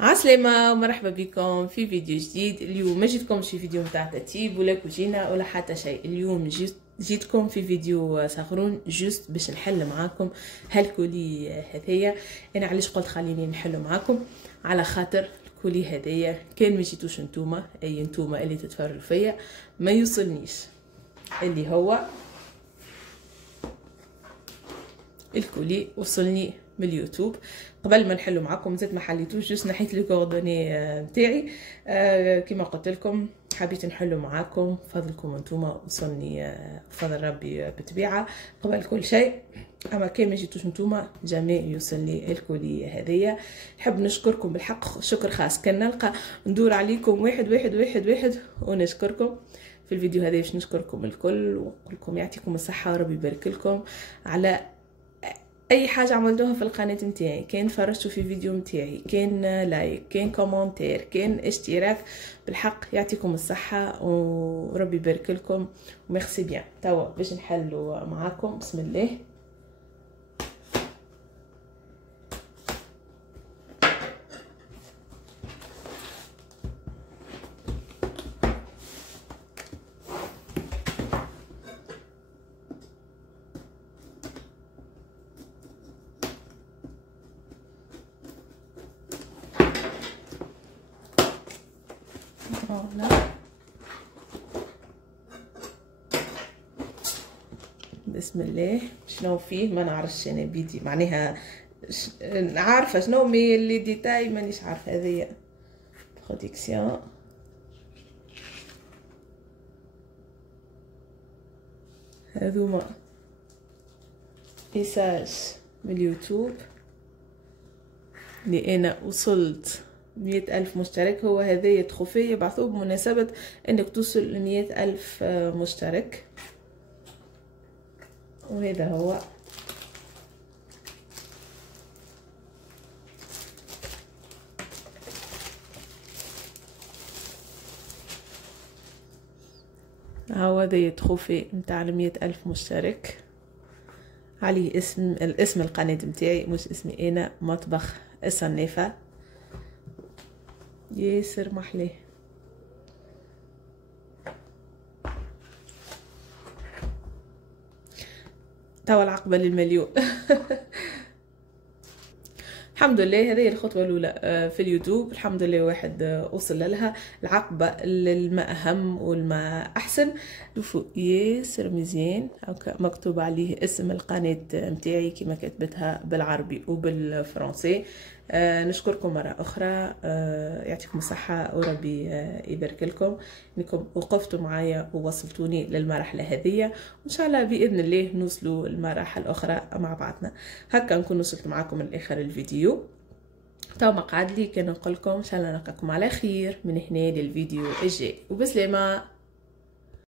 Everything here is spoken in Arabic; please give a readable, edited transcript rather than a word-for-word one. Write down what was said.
عسلامة ومرحبا بكم في فيديو جديد. اليوم ما جيتكمش في فيديو متاع ترتيب ولا كوجينة ولا حتى شيء. اليوم جيتكم في فيديو صغرون جوست باش نحل معاكم هالكولي هذايا. انا علاش قلت خليني نحل معاكم؟ على خاطر الكولي هذايا كان ما جيتوش نتوما، اي نتوما اللي تتفرجوا فيا ما يوصلنيش، اللي هو الكولي وصلني من اليوتيوب. قبل ما نحلو معكم زيت ما حليتوش، جوست نحيت لي كوردوني نتاعي. كما قلت لكم حبيت نحلو معكم، فضلكم انتوما وصلني فضل ربي بطبيعه قبل كل شيء. اما كان ما جيتوش نتوما جميع يوصلني الكولي هذيا. نحب نشكركم بالحق شكر خاص، كان نلقى ندور عليكم واحد واحد واحد واحد ونشكركم في الفيديو هذا. باش نشكركم الكل ونقول لكم يعطيكم الصحه وربي يبارك لكم على اي حاجه عملتوها في القناه نتاعي. كان فرجتوا في فيديو نتاعي، كان لايك، كان كومنتير، كان اشتراك، بالحق يعطيكم الصحه وربي يبارك لكم وميرسي بيان. توا باش نحلوا معاكم. بسم الله. بسم الله. شنو فيه ما نعرفش انا بيدي، معناها عارفه شنو مي اللي ديتاي مانيش عارفه. هذيا برودكسيون، هذوما ميساج من اليوتيوب اللي انا وصلت 100,000 مشترك. هو هذايا تخوفيه يبعثوه بمناسبة انك توصل 100,000 مشترك. وهذا هو هذا تخوفي متاع 100,000 مشترك، عليه الاسم القناة متاعي، مش اسمي انا، مطبخ الصنيفة. ياسر محليه. توا العقبة للمليون. الحمد لله. هذه الخطوة الأولى في اليوتيوب، الحمد لله واحد وصل لها. العقبة للما أهم والما أحسن. شوفوا ياسر مزيان هكا مكتوب عليه اسم القناة متاعي كما كتبتها بالعربي وبالفرنسي. نشكركم مرة أخرى، يعطيكم الصحة وربي يبارك لكم انكم وقفتوا معايا ووصلتوني للمرحلة هذه، وإن شاء الله بإذن الله نوصلوا المراحل أخرى مع بعضنا. هكا نكون وصلت معكم لآخر الفيديو. تو ما قعد لي كان نقول لكم إن شاء الله نلقاكم على خير من هنا للفيديو الجاي، وبسلامة.